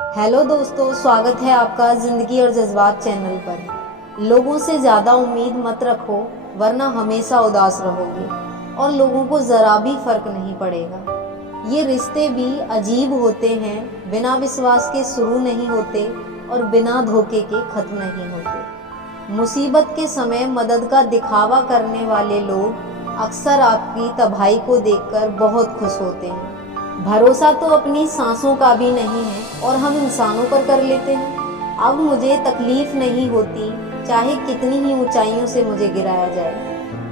Hello दोस्तों, स्वागत है आपका जिंदगी और जज्बात चैनल पर। लोगों से ज़्यादा उम्मीद मत रखो, वरना हमेशा उदास रहोगे और लोगों को ज़रा भी फर्क नहीं पड़ेगा। ये रिश्ते भी अजीब होते हैं, बिना विश्वास के शुरू नहीं होते और बिना धोखे के खत्म नहीं होते। मुसीबत के समय मदद का दिखावा करने वाले लोग अक्सर आपकी तबाही को देखकर बहुत खुश होते हैं। भरोसा तो अपनी सांसों का भी नहीं है और हम इंसानों पर कर लेते हैं। अब मुझे तकलीफ नहीं होती, चाहे कितनी ही ऊंचाइयों से मुझे गिराया जाए,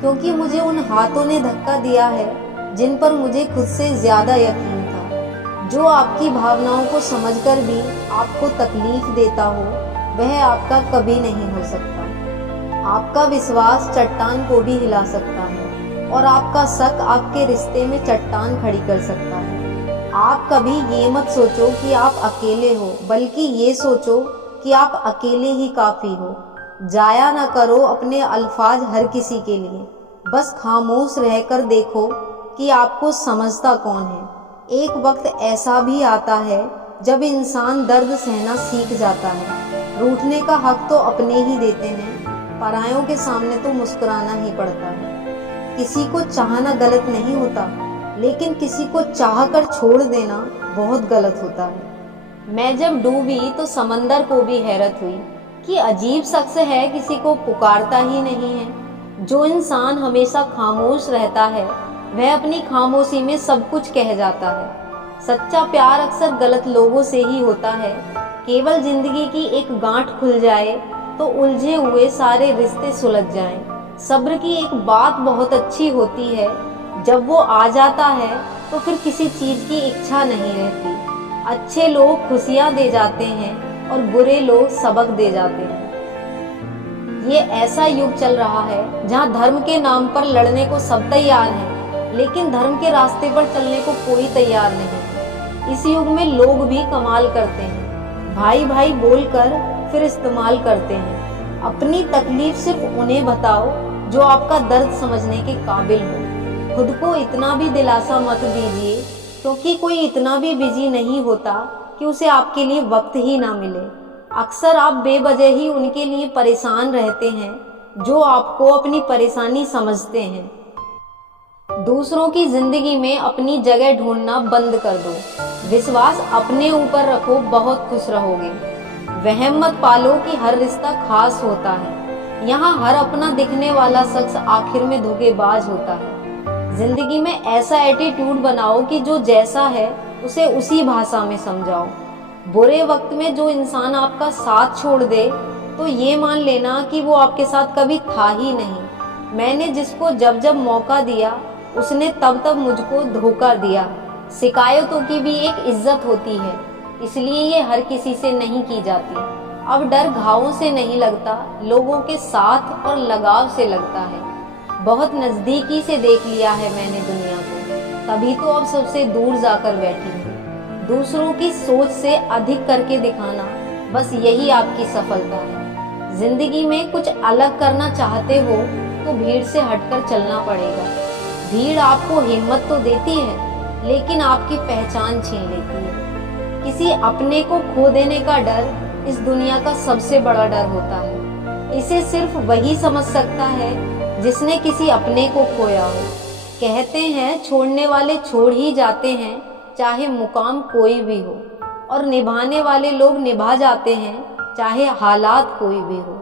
क्योंकि मुझे उन हाथों ने धक्का दिया है जिन पर मुझे खुद से ज्यादा यकीन था। जो आपकी भावनाओं को समझकर भी आपको तकलीफ देता हो, वह आपका कभी नहीं हो सकता। आपका विश्वास चट्टान को भी हिला सकता है और आपका शक आपके रिश्ते में चट्टान खड़ी कर सकता है। आप कभी ये मत सोचो कि आप अकेले हो, बल्कि ये सोचो कि आप अकेले ही काफी हो। जाया ना करो अपने अल्फाज हर किसी के लिए, बस खामोश रहकर देखो कि आपको समझता कौन है। एक वक्त ऐसा भी आता है जब इंसान दर्द सहना सीख जाता है। रूठने का हक तो अपने ही देते हैं, परायों के सामने तो मुस्कुराना ही पड़ता है। किसी को चाहना गलत नहीं होता, लेकिन किसी को चाहकर छोड़ देना बहुत गलत होता है। मैं जब डूबी तो समंदर को भी हैरत हुई कि अजीब शख्स है, किसी को पुकारता ही नहीं है। जो इंसान हमेशा खामोश रहता है, वह अपनी खामोशी में सब कुछ कह जाता है। सच्चा प्यार अक्सर गलत लोगों से ही होता है। केवल जिंदगी की एक गांठ खुल जाए तो उलझे हुए सारे रिश्ते सुलझ जाएं। सब्र की एक बात बहुत अच्छी होती है, जब वो आ जाता है तो फिर किसी चीज की इच्छा नहीं रहती। अच्छे लोग खुशियां दे जाते हैं और बुरे लोग सबक दे जाते हैं। ये ऐसा युग चल रहा है जहां धर्म के नाम पर लड़ने को सब तैयार हैं, लेकिन धर्म के रास्ते पर चलने को कोई तैयार नहीं। इस युग में लोग भी कमाल करते हैं, भाई भाई बोलकर फिर इस्तेमाल करते हैं। अपनी तकलीफ सिर्फ उन्हें बताओ जो आपका दर्द समझने के काबिल हो। खुद को इतना भी दिलासा मत दीजिए, क्योंकि कोई इतना भी बिजी नहीं होता कि उसे आपके लिए वक्त ही ना मिले। अक्सर आप बेवजह ही उनके लिए परेशान रहते हैं जो आपको अपनी परेशानी समझते हैं। दूसरों की जिंदगी में अपनी जगह ढूंढना बंद कर दो। विश्वास अपने ऊपर रखो, बहुत खुश रहोगे। वहम मत पालो कि हर रिश्ता खास होता है। यहाँ हर अपना दिखने वाला शख्स आखिर में धोखेबाज होता है। जिंदगी में ऐसा एटीट्यूड बनाओ कि जो जैसा है उसे उसी भाषा में समझाओ। बुरे वक्त में जो इंसान आपका साथ छोड़ दे, तो ये मान लेना कि वो आपके साथ कभी था ही नहीं। मैंने जिसको जब जब मौका दिया, उसने तब तब मुझको धोखा दिया। शिकायतों की भी एक इज्जत होती है, इसलिए ये हर किसी से नहीं की जाती। अब डर घावों से नहीं लगता, लोगों के साथ और लगाव से लगता है। बहुत नजदीकी से देख लिया है मैंने दुनिया को, तभी तो अब सबसे दूर जाकर बैठी हूँ। दूसरों की सोच से अधिक करके दिखाना, बस यही आपकी सफलता है। जिंदगी में कुछ अलग करना चाहते हो तो भीड़ से हटकर चलना पड़ेगा। भीड़ आपको हिम्मत तो देती है, लेकिन आपकी पहचान छीन लेती है। किसी अपने को खो देने का डर इस दुनिया का सबसे बड़ा डर होता है। इसे सिर्फ वही समझ सकता है जिसने किसी अपने को खोया हो। कहते हैं छोड़ने वाले छोड़ ही जाते हैं, चाहे मुकाम कोई भी हो, और निभाने वाले लोग निभा जाते हैं, चाहे हालात कोई भी हो।